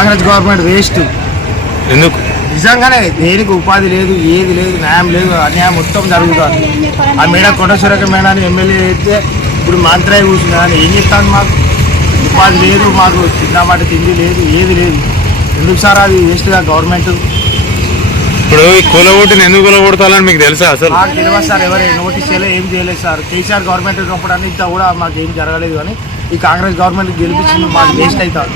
Congress government waste. ఎందుకు? నిజంగానే దేనికి ఉపాధి లేదు, ఏది లేదు, న్యాయం లేదు, అన్యాయం మొత్తం జరుగుతుంది. ఆ మేడం కోటేశ్వరక మేడాన్ని ఎమ్మెల్యే అయితే ఇప్పుడు మంత్రి అయి కూర్చున్నా కానీ ఏం చెప్తాను? మాకు ఉపాధి లేదు, మాకు తిన్నమాట తిండి లేదు, ఏది లేదు. ఎందుకు సార్ అది వేస్ట్గా గవర్నమెంట్? ఇప్పుడు ఈ కూలగొట్టిని ఎందుకు కూలగొడతాలని మీకు తెలుసా? అసలు మాకు తెలియదు సార్, ఎవరు నోటీస్ చేయలేదు, ఏం చేయలేదు సార్. కేసీఆర్ గవర్నమెంట్ ఉన్నప్పుడు అని ఇంత కూడా మాకు ఏం జరగలేదు. కానీ ఈ కాంగ్రెస్ గవర్నమెంట్ గెలిపించింది మాకు వేస్ట్ అవుతారు.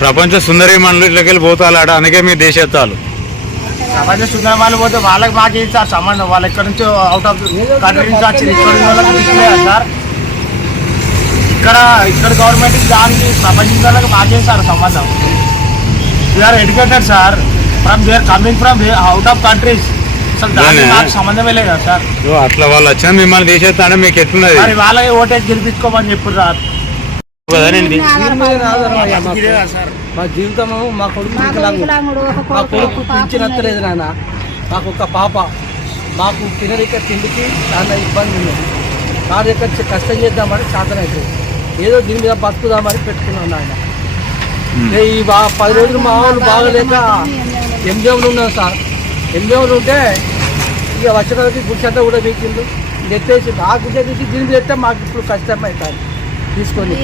ప్రపంచ సుందరి మండలికి వెళ్ళి పోతాలాడ, అందుకే మీ దేశత్వాలు ప్రపంచ సుందర వాళ్ళు పోతే వాళ్ళకి మాకేం సార్ సంబంధం? వాళ్ళు ఎక్కడి నుంచో అవుట్ ఆఫ్ కంట్రీ నుంచి వచ్చి ఇక్కడ వాళ్ళకి తీసుకునేదా సార్? ఇక్కడ గవర్నమెంట్ దానికి ప్రపంచ వాళ్ళకి మాకేం సార్ సంబంధం? We are educated sir, coming from out of countries. అసలు దానికి నాకు సంబంధమే లేదు కదా సార్. అట్లా వాళ్ళు వచ్చినా మిమ్మల్ని తీసేస్తానే మీకు ఎట్లున్నది? మరి వాళ్ళకి ఓటేసి గెలిపించుకోమని చెప్పారు సార్. మా జీవితము మా కొడుకు మా కొడుకు పింఛనత్తలేదు నాన్న. మాకు ఒక పాప, మాకు తినరిక తిండికి చాలా ఇబ్బంది ఉంది. కాదు ఎక్కడ కష్టం చేద్దామని సాధన అవుతుంది. ఏదో దీని మీద బతుకుదామని పెట్టుకున్నాను నాయన. ఈ 10 రోజులు మా వాళ్ళు బాగలేక ఎంజేవులు ఉన్నాం సార్. ఎంజేవులు ఉంటే ఇక వచ్చేటప్పటికి గుడిసంతా కూడా వీకిండు ఎత్తేసి ఆ గుడ్డ తీసి దీని మీద ఎత్తే మాకు ఇప్పుడు కష్టం అవుతుంది తీసుకొని.